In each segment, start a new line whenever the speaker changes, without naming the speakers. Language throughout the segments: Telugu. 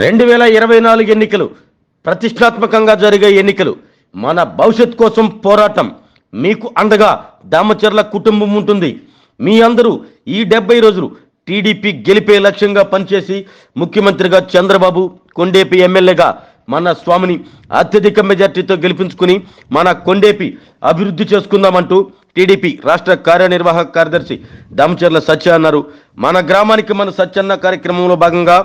రెండు వేల ఇరవై నాలుగు ఎన్నికలు ప్రతిష్టాత్మకంగా జరిగే ఎన్నికలు. మన భవిష్యత్ కోసం పోరాటం. మీకు అండగా దామచర్ల కుటుంబం ఉంటుంది. మీ అందరూ ఈ డెబ్బై రోజులు టీడీపీ గెలిపే లక్ష్యంగా పనిచేసి ముఖ్యమంత్రిగా చంద్రబాబు కొండేపి ఎమ్మెల్యేగా మన స్వామిని అత్యధిక మెజార్టీతో గెలిపించుకుని మన కొండేపి అభివృద్ధి చేసుకుందామంటూ టీడీపీ రాష్ట్ర కార్యనిర్వాహక కార్యదర్శి దామచర్ల సత్య అన్నారు. మన గ్రామానికి మన సత్యన్న కార్యక్రమంలో భాగంగా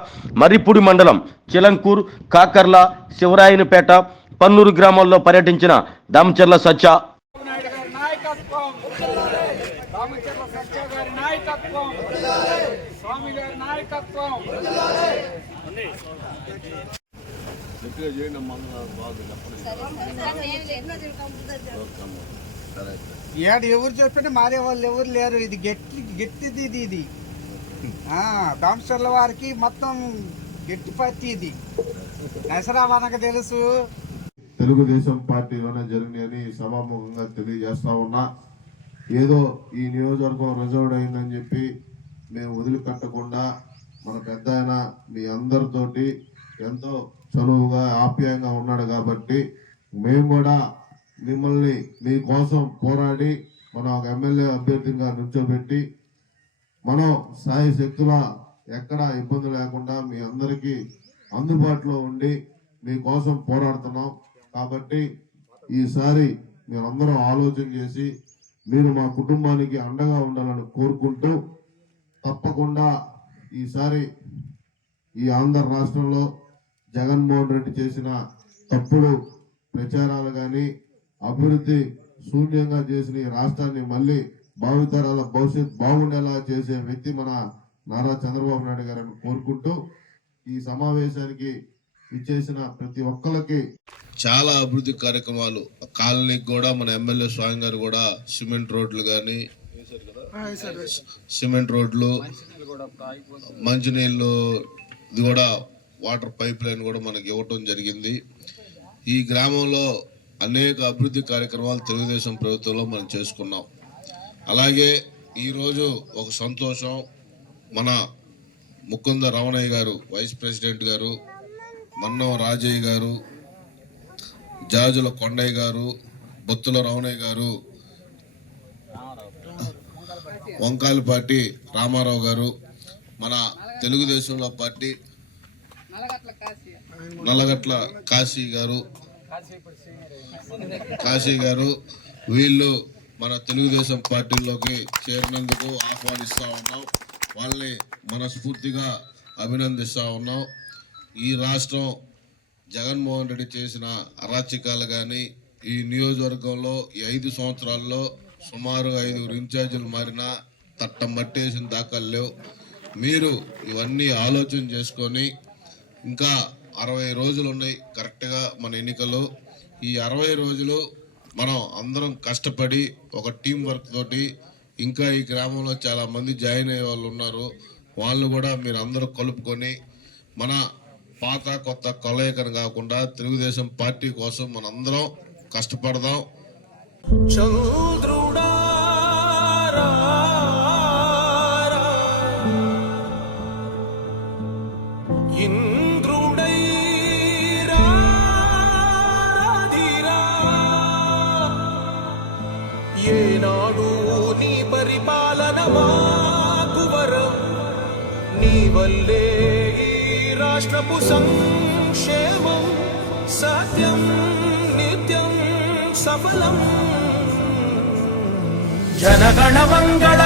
మర్రిపూడి మండలం చిలంకూరు కాకర్ల శివరాయనిపేట పన్నూరు గ్రామాల్లో పర్యటించిన దామచర్ల సత్య.
నాయుడు ఏడు ఎవరు చెప్పినా మారే వాళ్ళు ఎవరు లేరు. ఇది గట్టి గట్టిది ఇది ఇది. ఆ, దామచర్ల వారికి మొత్తం గట్టి పార్టీ ఇది. దసరా మనకు తెలుసు.
తెలుగుదేశం పార్టీలోనే జరిగినాయని సభాముఖంగా తెలియజేస్తా ఉన్నా. ఏదో ఈ నియోజకవర్గం రిజర్వ్డ్ అయిందని చెప్పి మేము వదిలిపెట్టకుండా మన పెద్ద ఆయన మీ అందరితోటి ఎంతో చనువుగా ఆప్యాయంగా ఉన్నాడు కాబట్టి మేము కూడా మిమ్మల్ని మీకోసం పోరాడి మన ఒక ఎమ్మెల్యే అభ్యర్థిగా నుంచోబెట్టి మనం సాయి శక్తుల ఎక్కడ ఇబ్బంది లేకుండా మీ అందరికీ అందుబాటులో ఉండి మీకోసం పోరాడుతున్నాం. కాబట్టి ఈసారి మీరందరూ ఆలోచన చేసి మీరు మా కుటుంబానికి అండగా ఉండాలని కోరుకుంటూ తప్పకుండా ఈసారి ఈ ఆంధ్ర రాష్ట్రంలో జగన్మోహన్ రెడ్డి చేసిన తప్పుడు ప్రచారాలు కానీ అభివృద్ధి శూన్యంగా చేసిన ఈ రాష్ట్రాన్ని మళ్ళీ భావితరాల భవిష్యత్ బాగుండేలా చేసే వ్యక్తి మన నారా చంద్రబాబు నాయుడు గారిని కోరుకుంటూ ఈ సమావేశానికి ఇచ్చేసిన ప్రతి ఒక్కరికి
చాలా అభివృద్ధి కార్యక్రమాలు. కాలనీకి కూడా మన ఎమ్మెల్యే స్వామి గారు కూడా సిమెంట్ రోడ్లు కానీ సిమెంట్ రోడ్లు మంచినీళ్ళు ఇది కూడా వాటర్ పైప్ లైన్ కూడా మనకి ఇవ్వటం జరిగింది. ఈ గ్రామంలో అనేక అభివృద్ధి కార్యక్రమాలు తెలుగుదేశం ప్రభుత్వంలో మనం చేసుకున్నాం. అలాగే ఈరోజు ఒక సంతోషం మన ముకుంద రమణయ్య గారు వైస్ ప్రెసిడెంట్ గారు మన్నం రాజయ్య గారు జాజుల కొండయ్య గారు బొత్తుల రమణయ్య గారు వంకాయలపాటి రామారావు గారు మన తెలుగుదేశంలో పార్టీ నల్లగట్ల కాశీ గారు కాశీ గారు వీళ్ళు మన తెలుగుదేశం పార్టీలోకి చేరినందుకు ఆహ్వానిస్తా ఉన్నాం. వాళ్ళని మనస్ఫూర్తిగా అభినందిస్తా ఉన్నాం. ఈ రాష్ట్రం జగన్మోహన్ రెడ్డి చేసిన అరాచకాలు కానీ ఈ నియోజకవర్గంలో ఈ ఐదు సంవత్సరాల్లో సుమారు ఐదుగురు ఇన్ఛార్జీలు మారినా తట్టం మట్టేసిన దాఖలు లేవు. మీరు ఇవన్నీ ఆలోచన చేసుకొని ఇంకా అరవై రోజులు ఉన్నాయి కరెక్ట్గా మన ఎన్నికలు ఈ అరవై రోజులు మనం అందరం కష్టపడి ఒక టీం వర్క్ తోటి ఇంకా ఈ గ్రామంలో చాలా మంది జాయిన్ అయ్యే వాళ్ళు ఉన్నారు. వాళ్ళు కూడా మీరు అందరూ కలుపుకొని మన పాత కొత్త కలయికను కాకుండా తెలుగుదేశం పార్టీ కోసం మనందరం కష్టపడదాం.
ఏనాడు మాకు వరం నీ వల్లే ఈ రాష్ట్రపు సంక్షేమం సత్యం నిత్యం సఫలం. జనగణ మంగళ